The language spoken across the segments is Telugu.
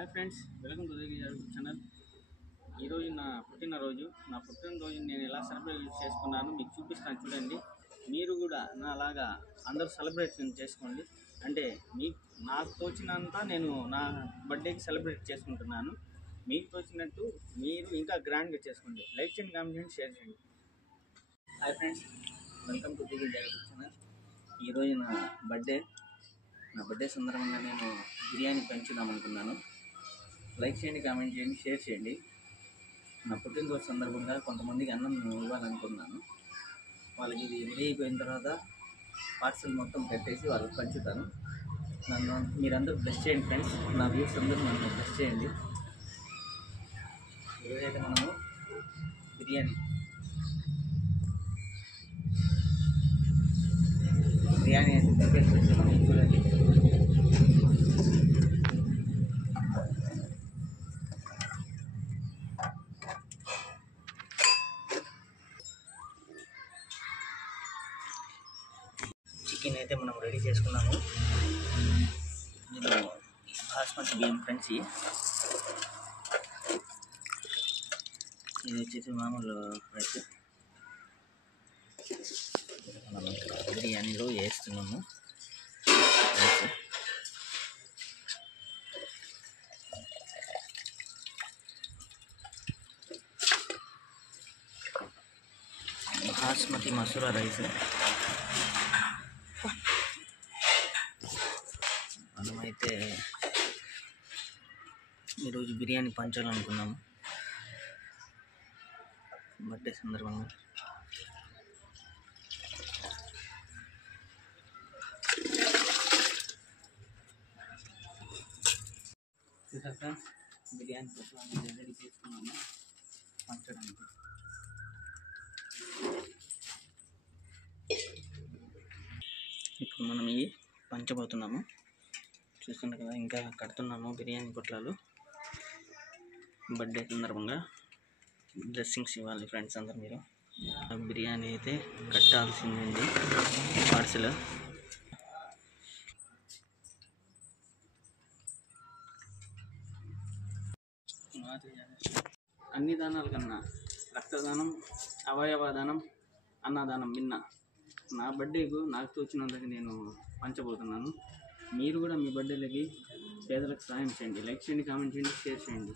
Hi friends, welcome to the YouTube channel. ఈరోజు నా పుట్టినరోజు నేను ఎలా సెలబ్రేట్ చేసుకున్నాను మీకు చూపిస్తాను. చూడండి, మీరు కూడా నాలాగా అందరూ సెలబ్రేషన్ చేసుకోండి. అంటే నాకు తోచినంత నేను నా బర్త్డేకి సెలబ్రేట్ చేసుకుంటున్నాను. మీకు తోచినట్టు మీరు ఇంకా గ్రాండ్గా చేసుకోండి. లైక్ చేయండి, కామెంట్ చేయండి, షేర్ చేయండి. Hi friends, welcome to the YouTube channel. ఈరోజు నా బర్త్డే సందర్భంగా నేను బిర్యానీ పంచుదాం అనుకున్నాను. లైక్ చేయండి, కామెంట్ చేయండి, షేర్ చేయండి. నా పుట్టినరోజు సందర్భంగా కొంతమందికి అన్నం ఇవ్వాలనుకున్నాను. వాళ్ళకి ఇది రెడీ అయిపోయిన తర్వాత పార్సల్ మొత్తం పెట్టేసి వాళ్ళకి పంచుతాను. మీరందరూ బ్లెస్ చేయండి ఫ్రెండ్స్. నా వ్యూస్ అందరూ నన్ను బ్లెస్ చేయండి. ఈరోజైతే మనము బిర్యానీ అయితే ప్రిపేర్ చేస్తున్నాము. చూడండి, చికెన్ అయితే మనం రెడీ చేసుకున్నాము. నేను బాస్మతి బియ్యం ఫ్రెండ్స్, ఇది వచ్చేసి మామూలు రైస్ మనం బిర్యానీలో వేస్తున్నాము. బాస్మతి మసూరా రైస్ మనమైతే ఈరోజు బిర్యానీ పంచాలనుకున్నాము బర్త్డే సందర్భంగా. బిర్యానీ కోసం రెడీ చేసుకున్నాము పంచడానికి. ఇప్పుడు మనం ఇవి పంచబోతున్నాము. చూస్తున్నారు కదా, ఇంకా కడుతున్నాము బిర్యానీ పొట్లాలు. బర్త్డే సందర్భంగా డ్రెస్సింగ్స్ ఇవ్వాలి ఫ్రెండ్స్ అందరు. మీరు బిర్యానీ అయితే కట్టాల్సిందండి పార్సల్. అన్ని దానాల కన్నా రక్తదానం, అవయవదానం, అన్నదానం విన్న నా బర్త్డేకు నాకు తోచినందుకు నేను పంచబోతున్నాను. మీరు కూడా మీ బర్త్డేలకి పేదలకు సహాయం చేయండి. లైక్ చేయండి, కామెంట్ చేయండి, షేర్ చేయండి.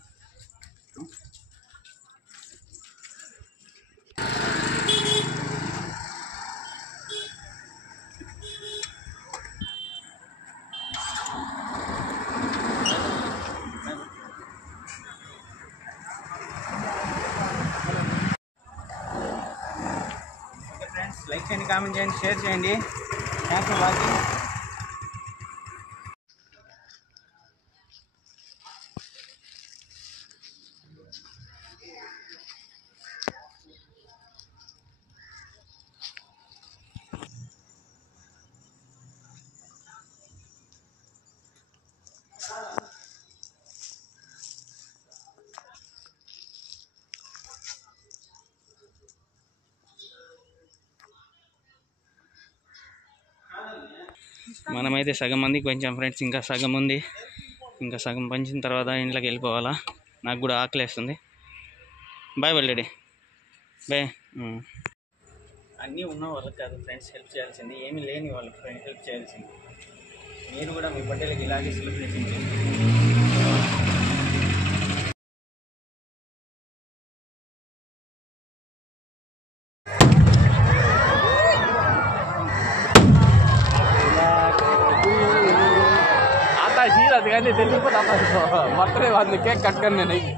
లైక్ చేయండి, కామెంట్ చేయండి, షేర్ చేయండి. Thanks for watching. మనమైతే సగం మందికి పంచాం ఫ్రెండ్స్. ఇంకా సగం ఉంది. ఇంకా సగం పంచిన తర్వాత ఇంట్లోకి వెళ్ళిపోవాలా. నాకు కూడా ఆకలేస్తుంది. Bye birthday boy. అన్నీ ఉన్న వాళ్ళకి కాదు ఫ్రెండ్స్ హెల్ప్ చేయాల్సింది, ఏమీ లేని వాళ్ళకి ఫ్రెండ్స్ హెల్ప్ చేయాల్సింది. మీరు కూడా మీ బర్త్డేలకి ఇలాగే సెలబ్రేషన్ చేసుకోండి. आता ही तेल मत केक कट करने नहीं